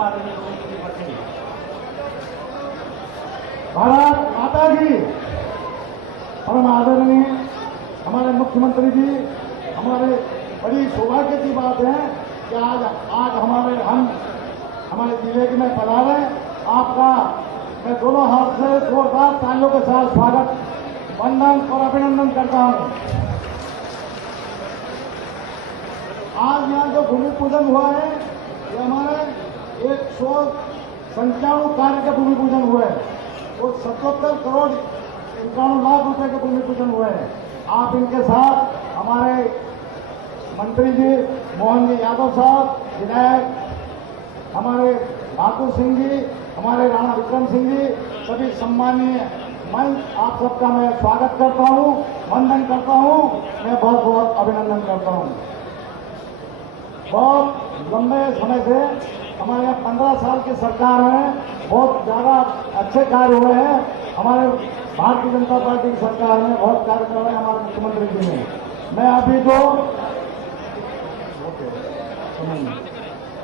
आदरणीय लोगों की बचेंगे। भारत माता की। परम आदरणीय हमारे मुख्यमंत्री जी, हमारे बड़ी सौभाग्य की बात है कि आज हमारे जिले में पधारे। आपका मैं दोनों हाथ से जोरदार तालियों के साथ स्वागत, वंदन और अभिनंदन करता हूं। आज यहाँ जो भूमि पूजन हुआ है, ये हमारे 197 कार्य के भूमि पूजन हुए हैं और 77 करोड़ 51 लाख रुपए के भूमि पूजन हुए हैं। आप इनके साथ हमारे मंत्री जी मोहन जी यादव साहब, विधायक हमारे ठाकुर सिंह जी, हमारे राणा विक्रम सिंह जी, सभी सम्मानीय मंच, आप सबका मैं स्वागत करता हूं, वंदन करता हूं, मैं बहुत बहुत अभिनंदन करता हूं। बहुत लंबे समय से हमारे यहाँ 15 साल की सरकार है, बहुत ज्यादा अच्छे कार्य हुए हैं। हमारे भारतीय जनता पार्टी की सरकार में बहुत कार्य कर रहे हैं हमारे मुख्यमंत्री जी ने।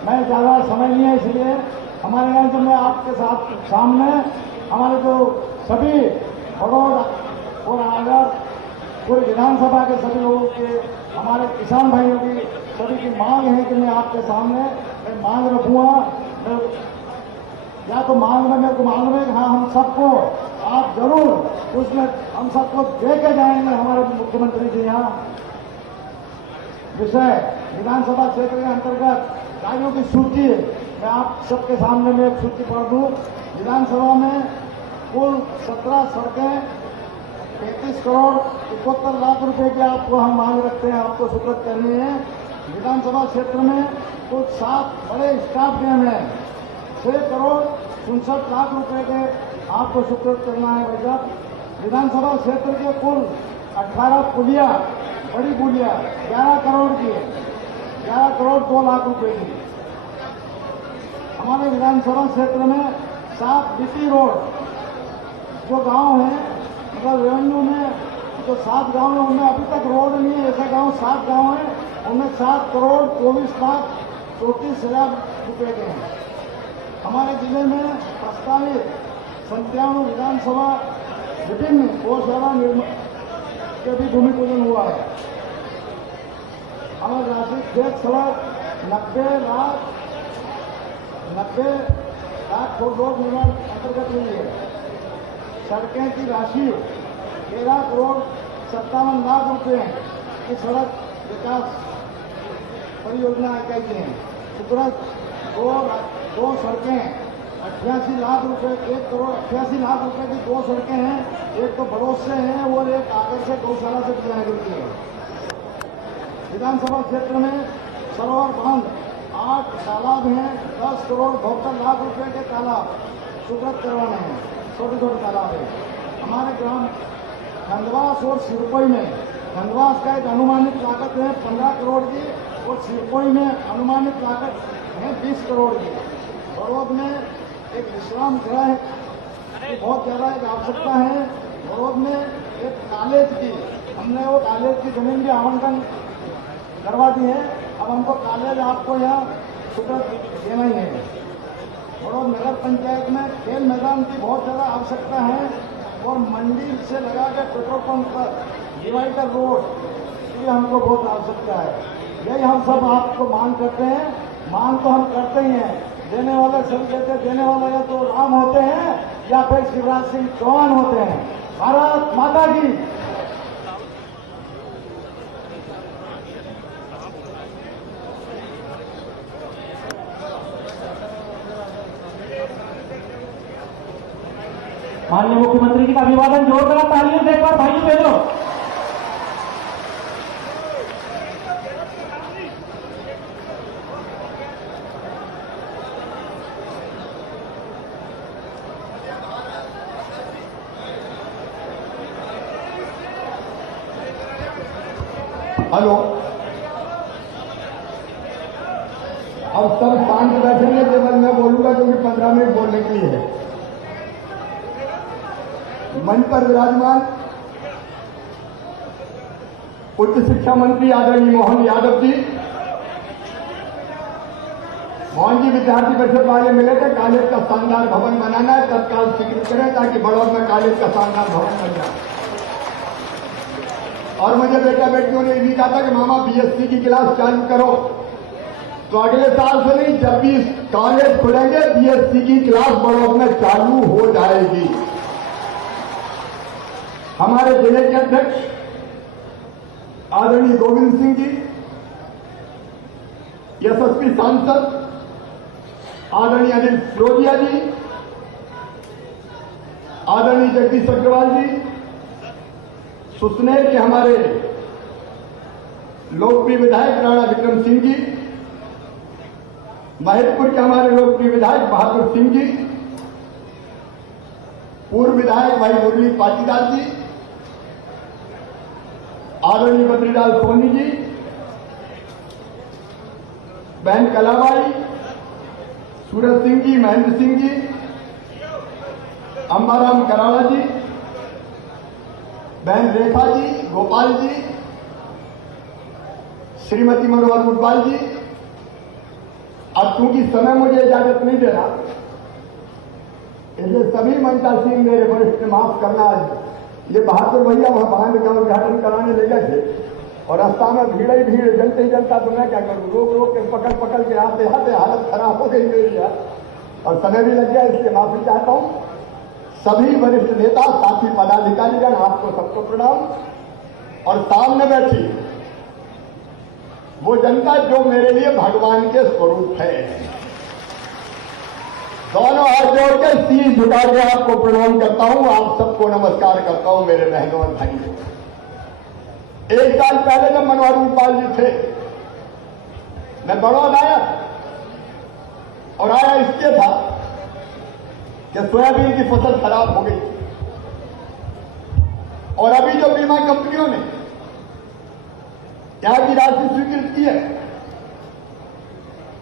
मैं ज्यादा समय नहीं है, इसलिए हमारे यहाँ जो मैं आपके साथ सामने हमारे जो सभी बड़ौदा और आगर पूरी विधानसभा के सभी लोगों के, हमारे किसान भाइयों की सभी की मांग है कि मैं आपके सामने मैं मांग रखूंगा। या तो मांग में मेरे को मालूम है कि हाँ, हम सबको आप जरूर उसमें हम सबको दे के जाएंगे। हमारे मुख्यमंत्री जी यहाँ विषय विधानसभा क्षेत्र के अंतर्गत कार्यों की सूची मैं आप सबके सामने में एक सूची पढ़ दूं। विधानसभा में कुल 17 सड़कें 33 करोड़ 71 लाख रुपए की आपको हम मांग रखते हैं, आपको स्वीकृत करनी है। विधानसभा क्षेत्र में कुल 7 बड़े स्टाफ डैम हैं, 6 करोड़ 67 लाख रुपए के आपको स्वीकृत करना है भाई साहब। विधानसभा क्षेत्र के कुल 18 पुलिया, बड़ी पुलिया 11 करोड़ की है, 11 करोड़ 2 लाख रुपए की। हमारे विधानसभा क्षेत्र में 7 बीटी रोड जो गांव है, मतलब रेवेन्यू में जो 7 गांव है उनमें अभी तक रोड नहीं है। ऐसे गांव 7 गांव है, उनमें 7 करोड़ 24 लाख 34 हजार रुपए के हैं। हमारे जिले में प्रस्तावित 97 विधानसभा विभिन्न गौशाला निर्माण के भी भूमि पूजन हुआ है। हमारे राशि खेत सड़क 90 लाख रोड निर्माण अंतर्गत हुई है। सड़कें की राशि 13 करोड़ 57 लाख रुपए की सड़क विकास परियोजना इकाई की है। सुब्रत दो सड़कें 88 लाख रुपए, 1 करोड़ 88 लाख रुपए की 2 सड़कें हैं। एक तो बड़ोस से है और एक आगर से गौशाला से बनाई गई है। विधानसभा क्षेत्र में सरोवर बांध 8 तालाब हैं, 10 करोड़ 72 लाख रुपए के तालाब स्वीकृत करवाने हैं, छोटे छोटे तालाब है। हमारे ग्राम खंडवास और सिरपोई में, खंडवास का एक अनुमानित लागत है 15 करोड़ की और सिरपोई में अनुमानित लागत है 20 करोड़ की। बड़ौद में एक विश्राम गृह की बहुत ज्यादा एक आवश्यकता है। बड़ौद में एक कॉलेज की, हमने वो कॉलेज की जमीन भी आवंटन करवा दी है। अब हमको कॉलेज आपको यहाँ स्वीकृत देना ही है। बड़ौद नगर पंचायत में खेल मैदान की बहुत ज्यादा आवश्यकता है और मंडी से लगा के पेट्रोल पंप पर डिवाइडर रोड की हमको बहुत आवश्यकता है। यही हम सब आपको मांग करते हैं। मांग तो हम करते ही हैं, देने वाले सभी देते, देने वाले या तो राम होते हैं या फिर शिवराज सिंह चौहान होते हैं। भारत माता की। माननीय मुख्यमंत्री जी का अभिवादन जोरदार तालियों से एक बार भाइयों बहनों। हेलो, अब सब शांत बैठेंगे केवल मैं बोलूंगा क्योंकि 15 मिनट बोलने के लिए है। मंच पर विराजमान उच्च शिक्षा मंत्री आदरणीय मोहन यादव जी, मोहन जी विद्यार्थी परिषद वाले मिले थे, कॉलेज का शानदार भवन बनाना है, तत्काल स्वीकृत करें ताकि बड़ौद में कॉलेज का शानदार भवन बन जाए। और मुझे बेटा बेटियों ने भी कहा था कि मामा बीएससी की क्लास चालू करो, तो अगले साल से नहीं, जब भी कॉलेज खुलेंगे बीएससी की क्लास बड़ौद में चालू हो जाएगी। हमारे जिले के अध्यक्ष आदरणीय गोविंद सिंह जी, यशस्वी सांसद आदरणीय अनिल फिरोदिया जी, आदरणीय जगदीश अग्रवाल जी, सुसनेर के हमारे लोकप्रिय विधायक राणा विक्रम सिंह जी, महिदपुर के हमारे लोकप्रिय विधायक बहादुर सिंह जी, पूर्व विधायक भाई मुरली पाटीदार जी, आदरणीय बद्रीलाल सोनी जी, बहन कलाबाई, सूरज सिंह जी, महेंद्र सिंह जी, अंबाराम कराड़ा जी, बहन रेखा जी, गोपाल जी, श्रीमती मनोहर मुटवाल जी। अब चूंकि समय मुझे इजाजत नहीं दे रहा, इसलिए सभी मंचासीन मेरे वरिष्ठ माफ करना। ये बहादुर भैया वहां बांध का उद्घाटन कराने ले गए थे और रास्ता में भीड़ ही भीड़, जनते ही जनता, तो मैं क्या करूं, रोक रोक के पकड़ के आते आते हालत खराब हो गई मेरी यार, और समय भी लग गया, इसलिए माफी चाहता हूं। सभी वरिष्ठ नेता, साथी पदाधिकारीगण, आपको सबको प्रणाम। और सामने बैठी वो जनता जो मेरे लिए भगवान के स्वरूप है, दोनों हाथ जोड़ के शीश झुका के आपको प्रणाम करता हूं, आप सबको नमस्कार करता हूं मेरे बहनों और भाइयों। एक साल पहले जब मनोहर मुटवाल जी थे, मैं बड़ौद आया, और आया इसलिए था कि सोयाबीन की फसल खराब हो गई, और अभी जो बीमा कंपनियों ने यहाँ की राशि स्वीकृत की है,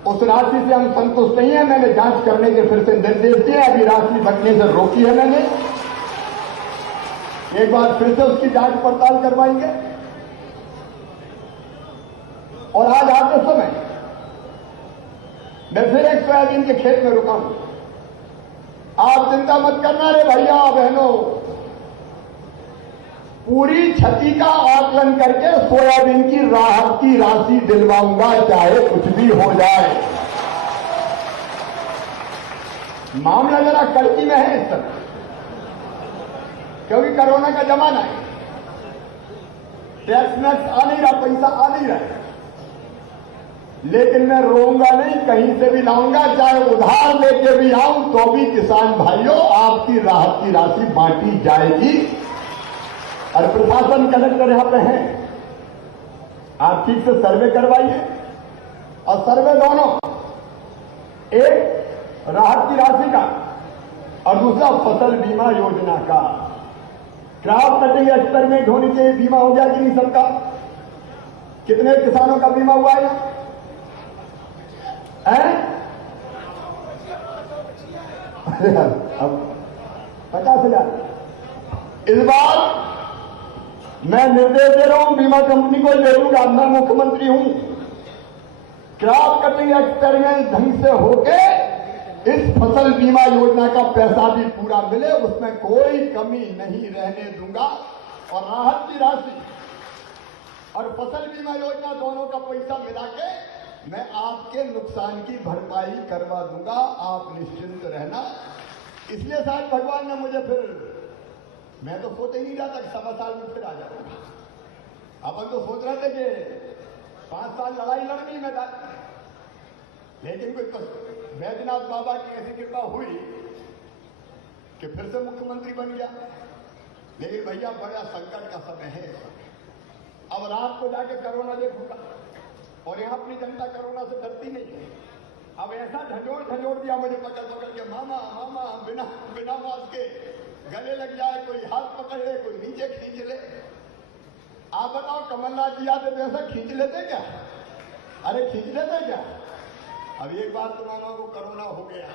उस राशि से हम संतुष्ट नहीं है। मैंने जांच करने के फिर से निर्देश दिए, अभी राशि बटने से रोकी है मैंने, एक बार फिर से उसकी जांच पड़ताल करवाएंगे। और आज आते समय मैं फिर एक सोयाबीन के खेत में रुका हूं। आप चिंता मत करना रे भैया बहनों, पूरी क्षति का आकलन करके सोयाबीन की राहत की राशि दिलवाऊंगा, चाहे कुछ भी हो जाए। मामला जरा कड़की में है इस समय, क्योंकि कोरोना का जमाना है, टैक्स मैक्स आ नहीं रहा, पैसा आ नहीं रहा, लेकिन मैं रोऊंगा नहीं, कहीं से भी लाऊंगा, चाहे उधार लेके भी आऊं तो भी किसान भाइयों आपकी राहत की राशि बांटी जाएगी। और प्रशासन कलेक्टर यहां पे हैं, आप ठीक से सर्वे करवाइए, और सर्वे दोनों, एक राहत की राशि का और दूसरा फसल बीमा योजना का। क्रॉप कटिंग एक्सपेरिमेंट होनी चाहिए, बीमा हो गया कि नहीं सबका? कितने किसानों का बीमा हुआ है? 50,000। इस बार मैं निर्देश दे रहा हूं बीमा कंपनी को, जरूर मैं मुख्यमंत्री हूं, क्रॉप कटिंग एक्सपेरिमेंट ढंग से होके इस फसल बीमा योजना का पैसा भी पूरा मिले, उसमें कोई कमी नहीं रहने दूंगा। और राहत की राशि और फसल बीमा योजना दोनों का पैसा मिला के मैं आपके नुकसान की भरपाई करवा दूंगा, आप निश्चिंत रहना। इसलिए शायद भगवान ने मुझे फिर, मैं तो सोच ही नहीं रहा था कि 7 साल में फिर आ जाऊंगा। अपन तो सोच रहे थे कि 5 साल लड़ाई लड़नी मैदान, लेकिन कोई बैजनाथ बाबा की ऐसी कृपा हुई कि फिर से मुख्यमंत्री बन गया। लेकिन भैया बड़ा संकट का समय है। अब रात को जाके कोरोना देखूंगा, और यहां अपनी जनता कोरोना से डरती नहीं है। अब ऐसा झंझोड़ दिया मुझे पकड़ के, मामा बिना मास्क के गले लग जाए, कोई हाथ पकड़ ले, कोई नीचे खींच ले। आप बताओ कमलनाथ जी आते तो ऐसा खींच लेते क्या? अरे खींच लेते क्या? अब एक बार तो मानो को कोरोना हो गया,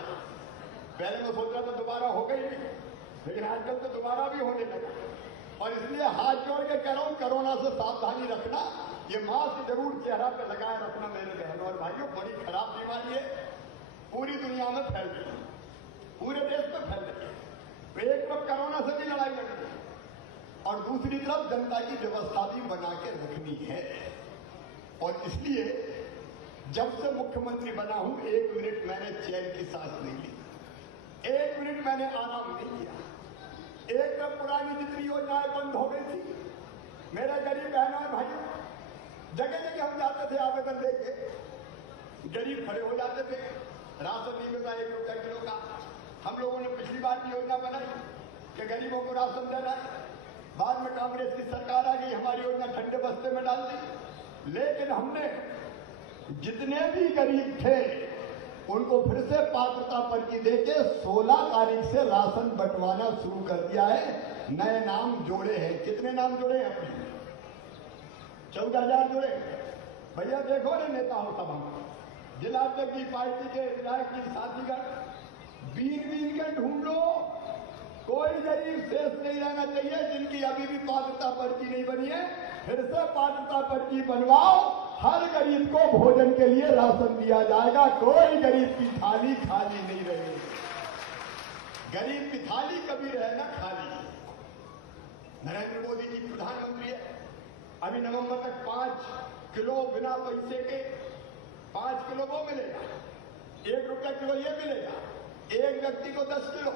पहले मैं सोच रहा था दोबारा हो गई, लेकिन आजकल तो दोबारा भी होने लगा। और इसलिए हाथ जोड़ के कह रहा हूं, कोरोना से सावधानी रखना, ये मास्क जरूर चेहरा पे लगाए रखना मेरे बहनों और भाइयों। बड़ी खराब बीमारी है, पूरी दुनिया में फैल रही है, पूरे देश में फैल रही है। तो एक तरफ कोरोना से भी लड़ाई लड़ रही है और दूसरी तरफ जनता की व्यवस्था भी बना के रखनी है। और इसलिए जब से मुख्यमंत्री बना हूं, 1 मिनट मैंने चैन की सांस नहीं ली, 1 मिनट मैंने आराम नहीं किया। एक तरफ पुरानी जितनी योजनाएं बंद हो गई थी, मेरे गरीब बहनों और भाइयों, जगह जगह हम जाते थे आवेदन देके, गरीब खड़े हो जाते थे, राशन नहीं मिलता 1 रुपया किलो का। हम लोगों ने पिछली बार भी योजना बनाई कि गरीबों को राशन देना है। बाद में कांग्रेस की सरकार आ गई, हमारी योजना ठंडे बस्ते में डाल दी। लेकिन हमने जितने भी गरीब थे उनको फिर से पात्रता पर्ची देके 16 तारीख से राशन बंटवाना शुरू कर दिया है। नए नाम जोड़े हैं। कितने नाम जोड़े हैं अपने? 14,000 जोड़े। भैया देखो ना, नेता हो सब हम, जिला अध्यक्ष की पार्टी के विधायक की साथीगण, बीन के ढूंढ लो, कोई गरीब शेष नहीं रहना चाहिए जिनकी अभी भी पात्रता पर्ची नहीं बनी है। फिर से पात्रता पर्ची बनवाओ, हर गरीब को भोजन के लिए राशन दिया जाएगा, कोई गरीब की थाली खाली नहीं रहेगी। गरीब की थाली कभी रहे ना खाली। नरेंद्र मोदी जी प्रधानमंत्री है, अभी नवंबर तक 5 किलो बिना पैसे के 5 किलो वो मिलेगा, 1 रुपया किलो ये मिलेगा। एक व्यक्ति को 10 किलो,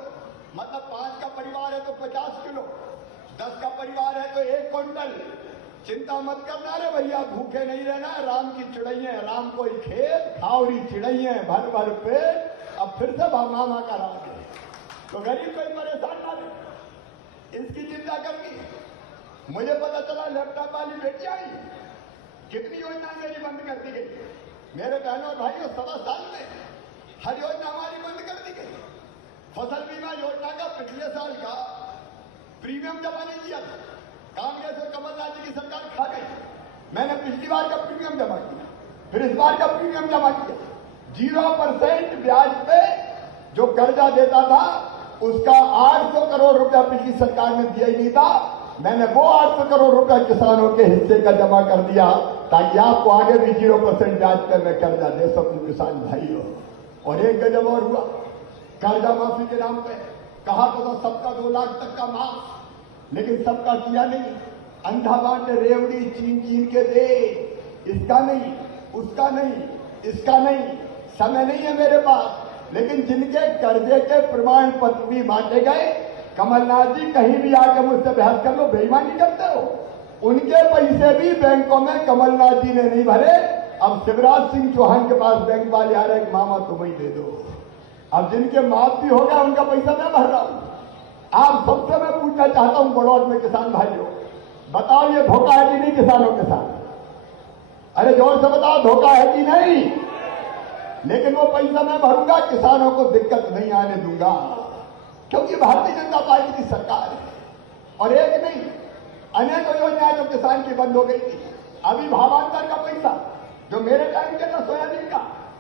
मतलब 5 का परिवार है तो 50 किलो, 10 का परिवार है तो 1 क्विंटल। चिंता मत करना रे भैया, भूखे नहीं रहना। राम की चिड़ैया, राम कोई खेत खावरी चिड़ैया, भर भर पेट। अब फिर से मामा का राज है, तो गरीब कोई परेशान ना रहे, इसकी चिंता करनी है। मुझे पता चला लैपटॉप वाली बेटी आई, कितनी योजना मेरी बंद कर दी गई। मेरे बहनों और भाइयों, 7 साल में हर योजना हमारी बंद कर दी गई। फसल बीमा योजना का पिछले साल का प्रीमियम जमा नहीं किया था, कांग्रेस और कमलनाथ जी की सरकार खा गई। मैंने पिछली बार का प्रीमियम जमा किया, फिर इस बार का प्रीमियम जमा किया। 0% ब्याज पे जो कर्जा देता था उसका 800 करोड़ रुपया पिछली सरकार ने दिया ही नहीं था। मैंने वो 800 करोड़ रुपया किसानों के हिस्से का जमा कर दिया ताकि आपको आगे भी 0% ब्याज पर मैं कर्जा दे सकूं किसान भाइयों। और एक गजब और हुआ, कर्जा माफी के नाम पे कहा तो सबका 2 लाख तक का माफ, लेकिन सबका किया नहीं। अंधा बांटे रेवड़ी चीन के दे, इसका नहीं, उसका नहीं, इसका नहीं। समय नहीं है मेरे पास, लेकिन जिनके कर्जे के प्रमाण पत्र भी बांटे गए, कमलनाथ जी कहीं भी आके मुझसे बहस कर लो, बेईमानी करते हो। उनके पैसे भी बैंकों में कमलनाथ जी ने नहीं भरे। अब शिवराज सिंह चौहान के पास बैंक वाले आ रहे हैं, मामा तुम ही दे दो। अब जिनके माफ भी हो गया उनका पैसा मैं भर रहा हूं। आप सबसे मैं पूछना चाहता हूं बड़ौद में किसान भाइयों, बताओ ये धोखा है कि नहीं किसानों के साथ? अरे जोर से बताओ, धोखा है कि नहीं? लेकिन वो पैसा मैं भरूंगा, किसानों को दिक्कत नहीं आने दूंगा, क्योंकि भारतीय जनता पार्टी की सरकार है। और एक नहीं, अनेकों योजनाएं जो किसान की बंद हो गई थी। अभी भावांतर का पैसा जो मेरे टाइम के था सोयाबीन का,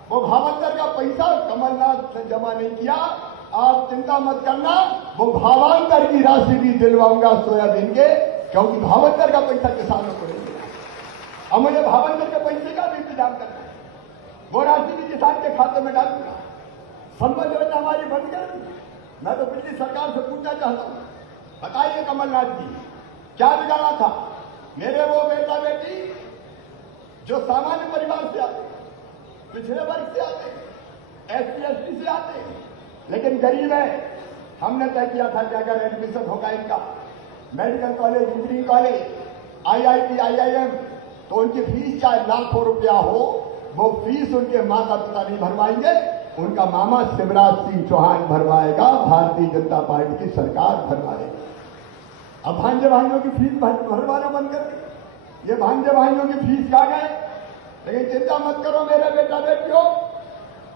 वो भावांतर का पैसा कमलनाथ ने जमा नहीं किया। आप चिंता मत करना, वो भावांतर की राशि भी दिलवाऊंगा सोयाबीन के, क्योंकि भावांतर का पैसा किसानों को नहीं मिला। अब मुझे भावांतर के पैसे का भी इंतजाम करना है, वो राशि भी किसान के खाते में डाल दूंगा। संबल योजना हमारी बंद कर दी। मैं तो पिछली सरकार से पूछना चाहता हूं, बताइए कमलनाथ जी क्या बिगाड़ा था? मेरे वो बेटा बेटी जो सामान्य परिवार से आते, पिछड़े वर्ग से आते, SC ST से आते, लेकिन गरीब है। हमने तय किया था कि अगर एडमिशन होगा इनका medical college, engineering college, IIT IIM, तो उनकी फीस चाहे लाखों रुपया हो, वो फीस उनके माता पिता नहीं भरवाएंगे, उनका मामा शिवराज सिंह चौहान भरवाएगा, भारतीय जनता पार्टी की सरकार भरवाएगी। अब भांजे भाइयों की फीस भरवाना बंद कर, ये भांजे भाइयों की फीस क्या गए। लेकिन चिंता मत करो मेरे बेटा बेटियों,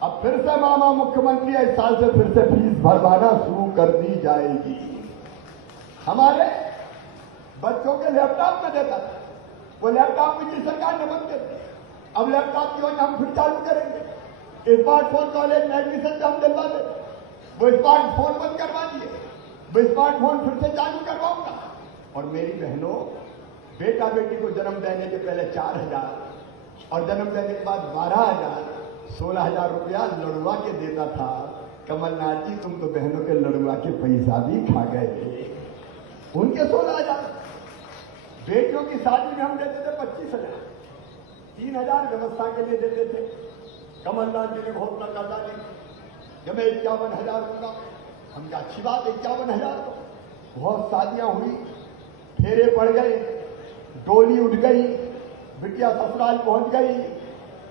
अब फिर से मामा मुख्यमंत्री है, इस साल से फिर से फीस भरवाना शुरू कर दी जाएगी। हमारे बच्चों के लैपटॉप में देता था, वो लैपटॉप पिछली सरकार ने बंद कर दिया। अब लैपटॉप की योजना हम फिर चालू करेंगे। स्मार्टफोन कॉलेज में एडमिशन हम दिलवा देंगे, वो स्मार्टफोन बंद करवा दिए, वो स्मार्टफोन फिर से चालू करवाऊंगा। और मेरी बहनों, बेटा बेटी को जन्म देने के पहले 4,000 और जन्म देने के बाद 12,000 16,000 रुपया लड़ुआ के देता था। कमलनाथ जी, तुम तो बहनों के लड़ुआ के पैसा भी खा गए थे। उनके 16,000 बेटियों की शादी में हम देते थे 25,000, 3,000 व्यवस्था के लिए देते थे। कमलनाथ जी ने बहुत नकारा दी, जब मैं 51,000 दूंगा। हम क्या अच्छी बात, 51,000 तो बहुत शादियां हुई, फेरे पड़ गए, डोली उठ गई, बिटिया ससुराल पहुंच गई,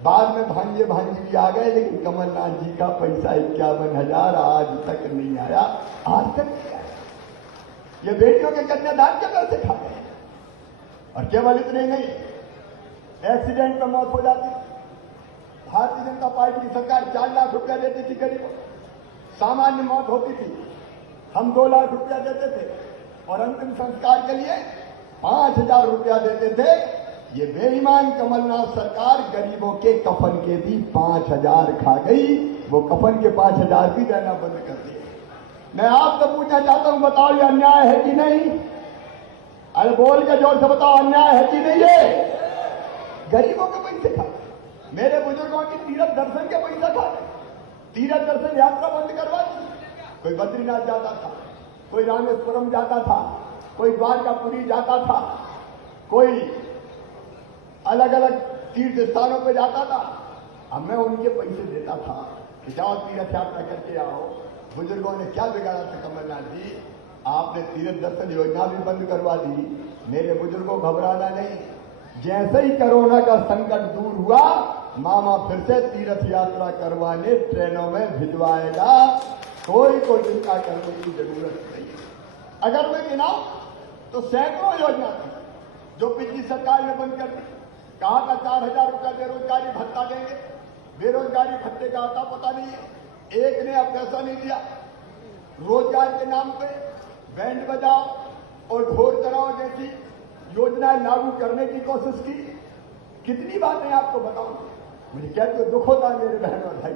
बाद में भांजे भांजी भी आ गए, लेकिन कमलनाथ जी का पैसा 51,000 आज तक नहीं आया, आज तक नहीं आया। ये बेटियों के कन्यादान के पैसे खा गए। और केवल इतने नहीं, एक्सीडेंट में मौत हो जाती, भारतीय जनता पार्टी की सरकार 4 लाख रुपया देती थी गरीबों, सामान्य मौत होती थी, हम 2 लाख रुपया देते थे, और अंतिम संस्कार के लिए 5,000 रुपया देते थे। ये बेईमान कमलनाथ सरकार गरीबों के कफन के भी 5,000 खा गई, वो कफन के 5,000 भी देना बंद कर दिए। मैं आपसे पूछना चाहता हूं, बताओ ये अन्याय है कि नहीं? अरे बोल के जोर से बताओ, अन्याय है कि नहीं? ये गरीबों के पैसे खा, मेरे बुजुर्गों की तीर्थ दर्शन के पैसा खा, तीर्थ दर्शन यात्रा बंद करवा दी। कोई बद्रीनाथ जाता था, कोई रामेश्वरम जाता था, कोई द्वारकापुरी जाता था, कोई अलग अलग तीर्थ स्थानों पर जाता था। अब मैं उनके पैसे देता था कि जाओ तीर्थ यात्रा करके आओ। बुजुर्गों ने क्या बिगाड़ा था कमलनाथ जी? आपने तीर्थ दर्शन योजना भी बंद करवा दी। मेरे बुजुर्गों घबराना नहीं, जैसे ही कोरोना का संकट दूर हुआ, मामा फिर से तीर्थ यात्रा करवाने ट्रेनों में भिजवाएगा। कोई को चिंता करने की जरूरत नहीं। अगर मैं गिनाऊं तो सैकड़ों योजना थी जो पिछली सरकार ने बंद कर दी। कहा था 4,000 रुपया बेरोजगारी भत्ता देंगे, बेरोजगारी भत्ते का आता पता नहीं है, एक ने अब पैसा नहीं दिया। रोजगार के नाम पे बैंड बजाओ और ढोल चलाओ जैसी योजनाएं लागू करने की कोशिश की। कितनी बातें आपको बताऊं, मुझे कहते दुख होता है मेरे बहन और भाई।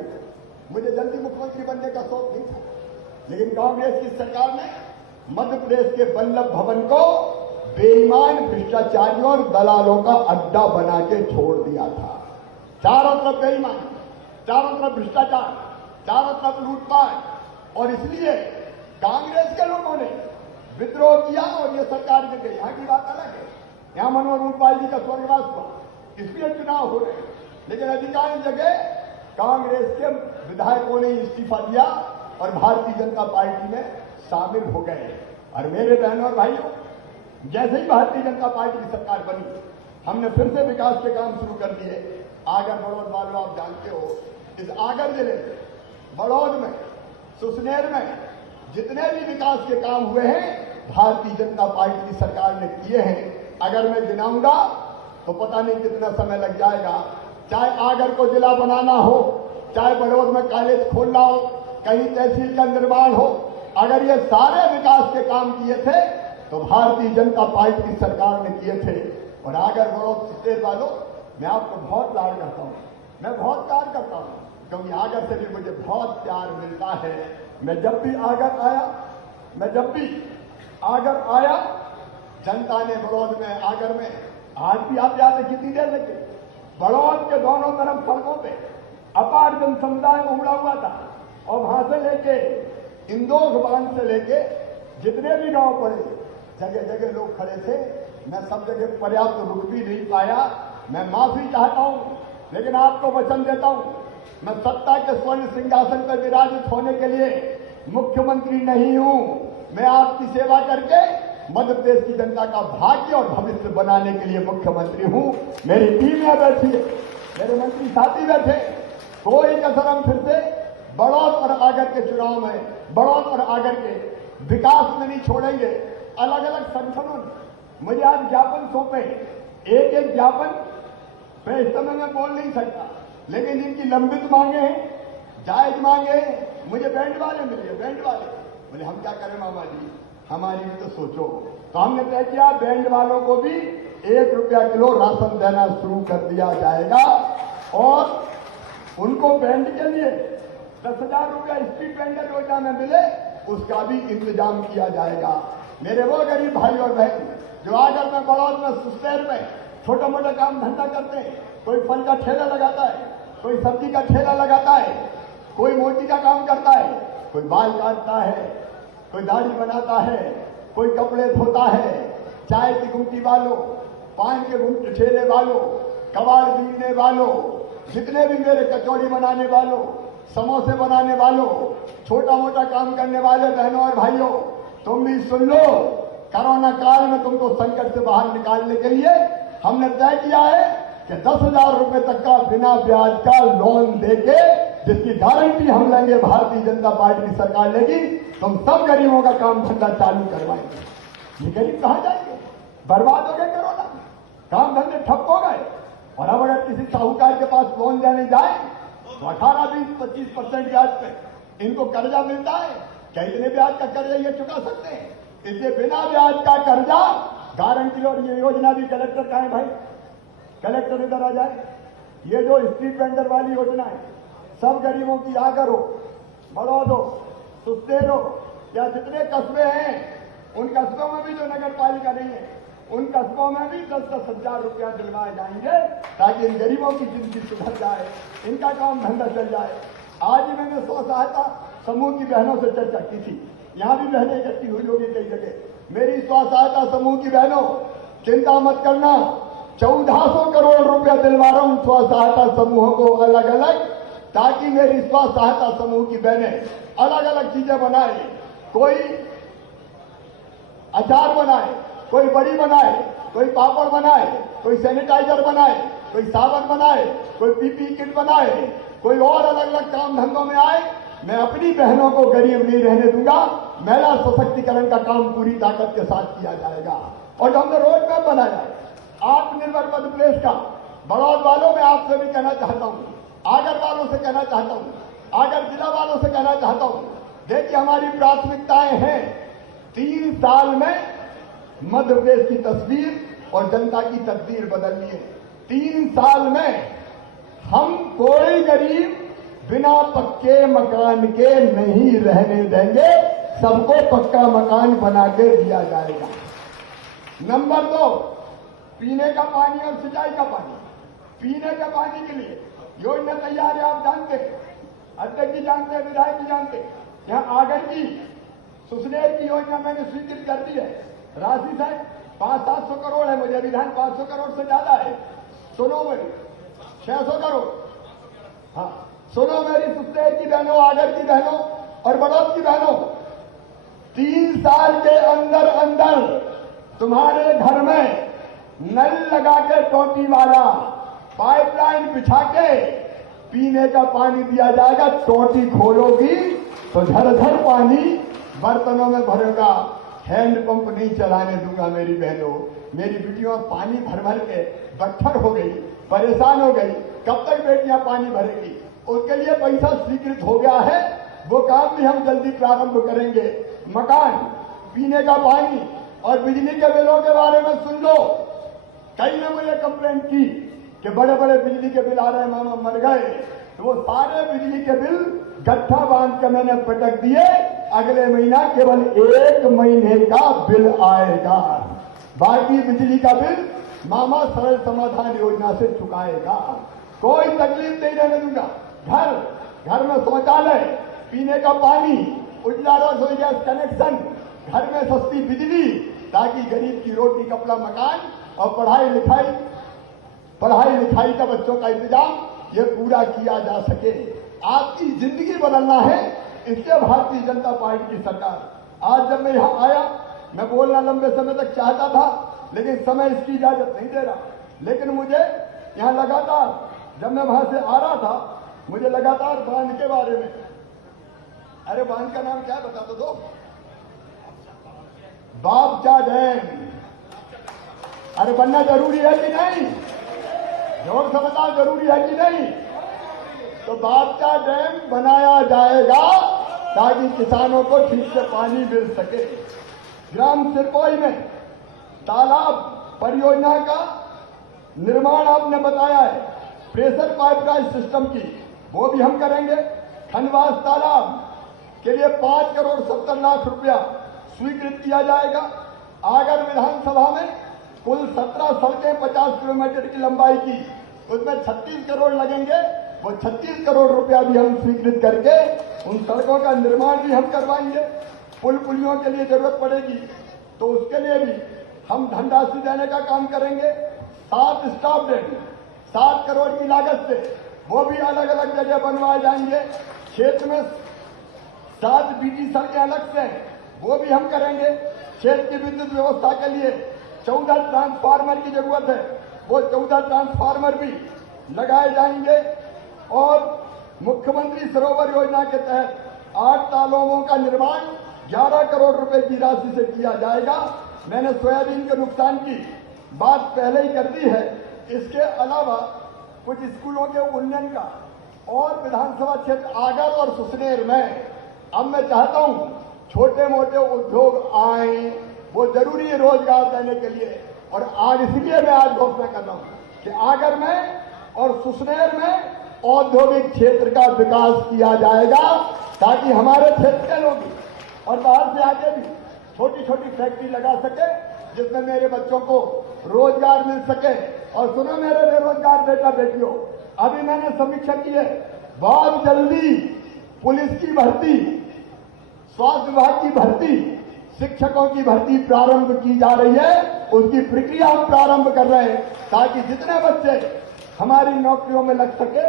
मुझे जल्दी मुख्यमंत्री बनने का शौक नहीं था, लेकिन कांग्रेस की सरकार ने मध्य प्रदेश के वल्लभ भवन को बेईमान भ्रष्टाचारियों और दलालों का अड्डा बना के छोड़ दिया था। चारों तरफ बेईमान, चारों तरफ भ्रष्टाचार, चारों तरफ लूटपाट, और इसलिए कांग्रेस के लोगों ने विद्रोह किया और ये सरकार गिर गई। यहां की बात अलग है, यहां मनोहर ऊंटवाल जी का स्वर्गवास हुआ, इसलिए चुनाव हो रहे हैं, लेकिन अधिकांश जगह कांग्रेस के विधायकों ने इस्तीफा दिया और भारतीय जनता पार्टी में शामिल हो गए। और मेरे बहनों और भाइयों, जैसे ही भारतीय जनता पार्टी की सरकार बनी, हमने फिर से विकास के काम शुरू कर दिए। आगर बड़ौद वालों आप जानते हो, इस आगर जिले में, बड़ौद में, सुसनेर में जितने भी विकास के काम हुए हैं भारतीय जनता पार्टी की सरकार ने किए हैं। अगर मैं गिनाऊंगा तो पता नहीं कितना समय लग जाएगा। चाहे आगर को जिला बनाना हो, चाहे बड़ौद में कॉलेज खोलना हो, कहीं तहसील का निर्माण हो, अगर ये सारे विकास के काम किए थे तो भारतीय जनता पार्टी की सरकार ने किए थे। और आगर बड़ौद सुसनेर वालों, मैं आपको बहुत प्यार करता हूं, मैं बहुत प्यार करता हूं, क्योंकि आगर से भी मुझे बहुत प्यार मिलता है। मैं जब भी आगर आया, जनता ने बड़ौद में, आगर में, आज भी आप याद है कितनी देर लगी, बड़ौद के दोनों तरफ सड़कों पे अपार जन समुदाय उमड़ा हुआ था। और वहां से लेके इंदौर बांध से लेके जितने भी गांव पड़े, जगह जगह लोग खड़े थे। मैं सब जगह पर्याप्त रुक भी नहीं पाया, मैं माफी चाहता हूं, लेकिन आपको वचन देता हूं, मैं सत्ता के स्वर्ण सिंहासन पर विराजित होने के लिए मुख्यमंत्री नहीं हूं। मैं आपकी सेवा करके मध्य प्रदेश की जनता का भाग्य और भविष्य बनाने के लिए मुख्यमंत्री हूं। मेरी टीम यहां बैठी है, मेरे मंत्री साथी बैठे। कोई कसर हम फिर से बड़ौद और आगर के चुनाव में, बड़ौद और आगर के विकास में नहीं छोड़ेंगे। अलग अलग संगठनों ने मुझे आज ज्ञापन सौंपे, एक एक ज्ञापन मैं इस समय में बोल नहीं सकता, लेकिन जिनकी लंबित मांगे हैं, जायज मांगे हैं, मुझे बैंड वाले मिले, बैंड वाले बोले हम क्या करें मामा जी, हमारी भी तो सोचो। तो हमने तय किया बैंड वालों को भी 1 रुपया किलो राशन देना शुरू कर दिया जाएगा, और उनको बैंड के लिए 10,000 रुपया स्ट्रीट बैंड योजना में मिले, उसका भी इंतजाम किया जाएगा। मेरे वो गरीब भाई और बहन जो आगर में, बड़ौद में, सुसनेर में छोटा मोटा काम धंधा करते हैं, कोई फल का ठेला लगाता है, कोई सब्जी का ठेला लगाता है, कोई मोची का काम करता है, कोई बाल काटता है, कोई दाढ़ी बनाता है, कोई कपड़े धोता है, चाय की गुमटी वालों, पान के गुमटी ठेले वालों, कबाड़ बीनने वालों, जितने भी मेरे कचौड़ी बनाने वालों, समोसे बनाने वालों, छोटा मोटा काम करने वाले बहनों और भाइयों, तुम भी सुन लो। कोरोना काल में तुमको संकट से बाहर निकालने के लिए हमने तय किया है कि 10,000 रुपए तक का बिना ब्याज का लोन देके, जिसकी गारंटी हम लेंगे, भारतीय जनता पार्टी की सरकार लेगी, तुम सब गरीबों का काम धंधा चालू करवाएंगे। ये गरीब कहां जाएंगे? बर्बाद हो गए कोरोना, काम धंधे ठप हो गए। और अब अगर किसी साहूकार के पास लोन लेने जाए तो 18, 20, 25% ब्याज पे इनको कर्जा मिलता है। क्या इतने ब्याज का कर्जा ये चुका सकते हैं? इसलिए बिना ब्याज का कर्जा गारंटी। और ये योजना भी कलेक्टर का है भाई, कलेक्टर इधर आ जाए। ये जो स्ट्रीट वेंडर वाली योजना है, सब गरीबों की आ करो, बड़ौदो, सुस्तेरो या जितने कस्बे हैं, उन कस्बों में भी जो नगर पालिका नहीं है, उन कस्बों में भी 10-10 हजार रुपया दिलवाए जाएंगे, ताकि इन गरीबों की जिंदगी सुधर जाए, इनका काम धंधा चल जाए। आज ही मैंने स्व सहायता समूह की बहनों से चर्चा की थी, यहां भी बहनें इकट्ठी हुई होगी कई जगह। मेरी स्व सहायता समूह की बहनों, चिंता मत करना, 1400 करोड़ रुपया दिलवा रहा हूं स्व सहायता समूहों को अलग अलग, ताकि मेरी स्व सहायता समूह की बहनें अलग अलग चीजें बनाए। कोई अचार बनाए, कोई बड़ी बनाए, कोई पापड़ बनाए, कोई सैनिटाइजर बनाए, कोई साबुन बनाए, कोई पीपी किट बनाए, कोई और अलग अलग काम धंधों में आए। मैं अपनी बहनों को गरीब नहीं रहने दूंगा। महिला सशक्तिकरण का काम पूरी ताकत के साथ किया जाएगा। और जो हमने रोड मैप बनाया है आत्मनिर्भर मध्य प्रदेश का, बड़ौद वालों में आपसे भी कहना चाहता हूं, आगर वालों से कहना चाहता हूं, आगर जिला वालों से कहना चाहता हूं, देखिए हमारी प्राथमिकताएं हैं। 3 साल में मध्य प्रदेश की तस्वीर और जनता की तकदीर बदलनी है। 3 साल में हम कोई गरीब बिना पक्के मकान के नहीं रहने देंगे, सबको पक्का मकान बना के दिया जाएगा। नंबर 2, पीने का पानी और सिंचाई का पानी। पीने के पानी के लिए योजना तैयार है, आप जानते हैं, अध्यक्ष जी जानते हैं, विधायक जी जानते हैं। यहां आगर की सुसनेर की योजना मैंने स्वीकृत कर दी है। राशि शायद 500-700 करोड़ है, मुझे विधान 500 करोड़ से ज्यादा है। सुनो मेरी, 600 करोड़। हाँ सुनो मेरी सुसनेर की बहनों, आगर की बहनों और बड़ौद की बहनों, 3 साल के अंदर अंदर तुम्हारे घर में नल लगा के टोटी वाला पाइपलाइन बिछा के पीने का पानी दिया जाएगा। टोटी खोलोगी तो झरझर पानी बर्तनों में भरेगा। हैंडपंप नहीं चलाने दूंगा मेरी बहनों, मेरी बेटियों पानी भर भर के बट्ठर हो गई, परेशान हो गई। कब तक बेटियां पानी भरेगी? उसके लिए पैसा स्वीकृत हो गया है, वो काम भी हम जल्दी प्रारंभ करेंगे। मकान, पीने का पानी और बिजली के बिलों के बारे में सुन लो। कई ने मुझे कंप्लेंट की कि बड़े बड़े बिजली के बिल आ रहे हैं, मामा मर गए। तो वो सारे बिजली के बिल गट्ठा बांध के मैंने पटक दिए। अगले महीना केवल 1 महीने का बिल आएगा, बाकी बिजली का बिल मामा सरल समाधान योजना से चुकाएगा। कोई तकलीफ नहीं रहने दूंगा। घर में शौचालय, पीने का पानी, उजला रसोई गैस कनेक्शन, घर में सस्ती बिजली, ताकि गरीब की रोटी कपड़ा मकान और पढ़ाई लिखाई का बच्चों का इंतजाम ये पूरा किया जा सके। आपकी जिंदगी बदलना है, इससे भारतीय जनता पार्टी की सरकार। आज जब मैं यहां आया, मैं बोलना लंबे समय तक चाहता था, लेकिन समय इसकी इजाजत नहीं दे रहा। लेकिन मुझे यहां लगातार, जब मैं वहां से आ रहा था, मुझे लगातार बांध के बारे में, अरे बांध का नाम क्या है बता तो दो। बापचा डैम। अरे बनना जरूरी है कि नहीं? जोर से बताओ, जरूरी है कि नहीं? तो बापचा डैम बनाया जाएगा ताकि किसानों को ठीक से पानी मिल सके। ग्राम सिरपोई में तालाब परियोजना का निर्माण आपने बताया है, प्रेशर पाइपलाइन सिस्टम की, वो भी हम करेंगे। खनवास तालाब के लिए 5 करोड़ 70 लाख रुपया स्वीकृत किया जाएगा। आगर विधानसभा में कुल 17 सड़कें 50 किलोमीटर की लंबाई की, उसमें 36 करोड़ लगेंगे। वो 36 करोड़ रुपया भी हम स्वीकृत करके उन सड़कों का निर्माण भी हम करवाएंगे। पुल पुलियों के लिए जरूरत पड़ेगी तो उसके लिए भी हम धनराशि देने का काम करेंगे। 7 स्टॉप देंगे 7 करोड़ की लागत से, वो भी अलग अलग जगह बनवाए जाएंगे। क्षेत्र में 7 बीटी सड़कें अलग से हैं, वो भी हम करेंगे। क्षेत्र की विद्युत व्यवस्था के लिए 14 ट्रांसफार्मर की जरूरत है, वो 14 ट्रांसफार्मर भी लगाए जाएंगे। और मुख्यमंत्री सरोवर योजना के तहत 8 तालाबों का निर्माण 11 करोड़ रुपए की राशि से किया जाएगा। मैंने सोयाबीन के नुकसान की बात पहले ही कर दी है। इसके अलावा कुछ स्कूलों के उन्नयन का और विधानसभा क्षेत्र आगर और सुसनेर में अब मैं चाहता हूं छोटे मोटे उद्योग आए, वो जरूरी है रोजगार देने के लिए। और आज इसलिए मैं आज घोषणा कर रहा हूं कि आगर में और सुसनेर में औद्योगिक क्षेत्र का विकास किया जाएगा, ताकि हमारे क्षेत्र के लोग और बाहर से आके भी छोटी छोटी फैक्ट्री लगा सके, जिसमें मेरे बच्चों को रोजगार मिल सके। और सुनो मेरे बेरोजगार बेटा बेटियों, अभी मैंने समीक्षा की है, बहुत जल्दी पुलिस की भर्ती, स्वास्थ्य विभाग की भर्ती, शिक्षकों की भर्ती प्रारंभ की जा रही है। उसकी प्रक्रिया हम प्रारंभ कर रहे हैं, ताकि जितने बच्चे हमारी नौकरियों में लग सके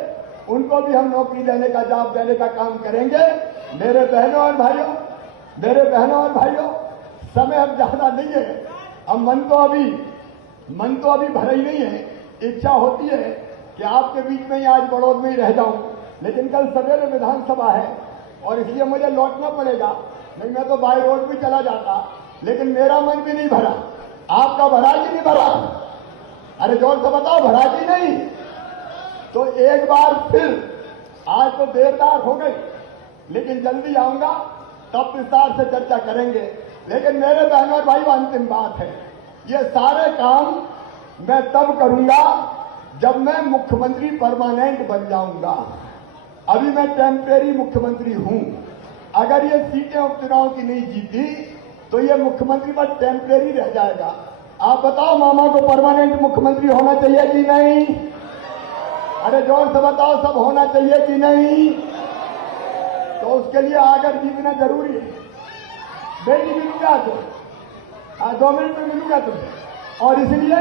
उनको भी हम नौकरी देने का, जॉब देने का काम करेंगे। मेरे बहनों और भाइयों, समय अब ज्यादा नहीं है। अब मन तो अभी भरा ही नहीं है। इच्छा होती है कि आपके बीच में ही आज बड़ौद में ही रह जाऊं, लेकिन कल सवेरे विधानसभा है और इसलिए मुझे लौटना पड़ेगा। नहीं मैं तो बाई रोड भी चला जाता, लेकिन मेरा मन भी नहीं भरा। आपका भरा कि नहीं भरा? अरे जोर से बताओ, भरा कि नहीं? तो एक बार फिर, आज तो देरदार हो गई, लेकिन जल्दी आऊंगा, तब विस्तार से चर्चा करेंगे। लेकिन मेरे बहनों और भाइयों, अंतिम बात है, ये सारे काम मैं तब करूंगा जब मैं मुख्यमंत्री परमानेंट बन जाऊंगा। अभी मैं टेम्परेरी मुख्यमंत्री हूं। अगर ये सीटें उपचुनाव की नहीं जीती तो ये मुख्यमंत्री बस टेम्परेरी रह जाएगा। आप बताओ, मामा को परमानेंट मुख्यमंत्री होना चाहिए कि नहीं? अरे जोर से बताओ, सब होना चाहिए कि नहीं? तो उसके लिए आकर जीतना जरूरी है। बेटी मिलूंगा तो 2 मिनट में मिलूंगा तुमसे। और इसलिए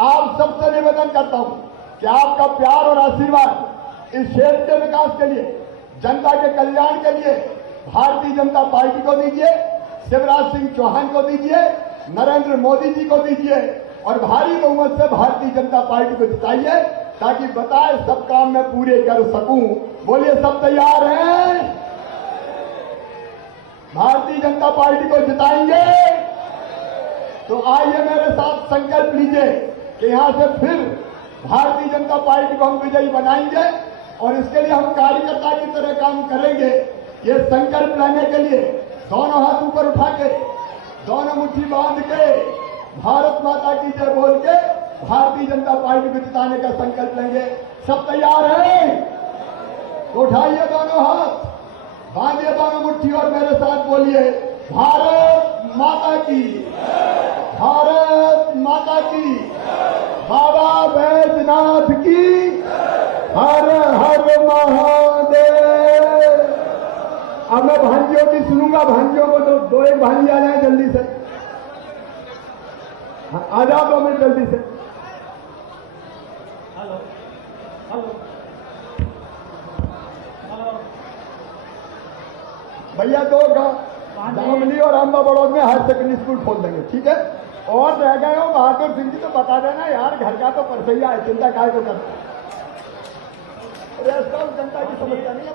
आप सबसे निवेदन करता हूं कि आपका प्यार और आशीर्वाद इस क्षेत्र के विकास के लिए, जनता के कल्याण के लिए भारतीय जनता पार्टी को दीजिए, शिवराज सिंह चौहान को दीजिए, नरेंद्र मोदी जी को दीजिए और भारी बहुमत से भारतीय जनता पार्टी को जिताइए, ताकि बताए सब काम मैं पूरे कर सकूं। बोलिए, सब तैयार हैं? भारतीय जनता पार्टी को जिताएंगे तो आइए मेरे साथ संकल्प लीजिए कि यहां से फिर भारतीय जनता पार्टी को हम विजयी बनाएंगे और इसके लिए हम कार्यकर्ता की तरह काम करेंगे। ये संकल्प लेने के लिए दोनों हाथ ऊपर उठा के, दोनों मुट्ठी बांध के, भारत माता की जय बोल के भारतीय जनता पार्टी को जिताने का संकल्प लेंगे। सब तैयार हैं? तो उठाइए दोनों हाथ, बांधिए दोनों मुट्ठी और मेरे साथ बोलिए, भारत माता की, भारत माता की, बाबा बैजनाथ की, हर हर महादेव। अब मैं भांजियों की सुनूंगा, भांजियों को तो 2-1 भांजी आ जाए जल्दी से। आ जाओ 2 मिनट जल्दी से। हेलो हेलो भैया 2 जामली और अम्बा बड़ौद में हायर सेकेंडरी स्कूल खोल देंगे, ठीक है? और रह गए हो बहादुर सिंह जी तो बता देना यार, घर का तो परसैया है, चिंता काय को करना। रेस्ट ऑफ जनता की समस्या नहीं है।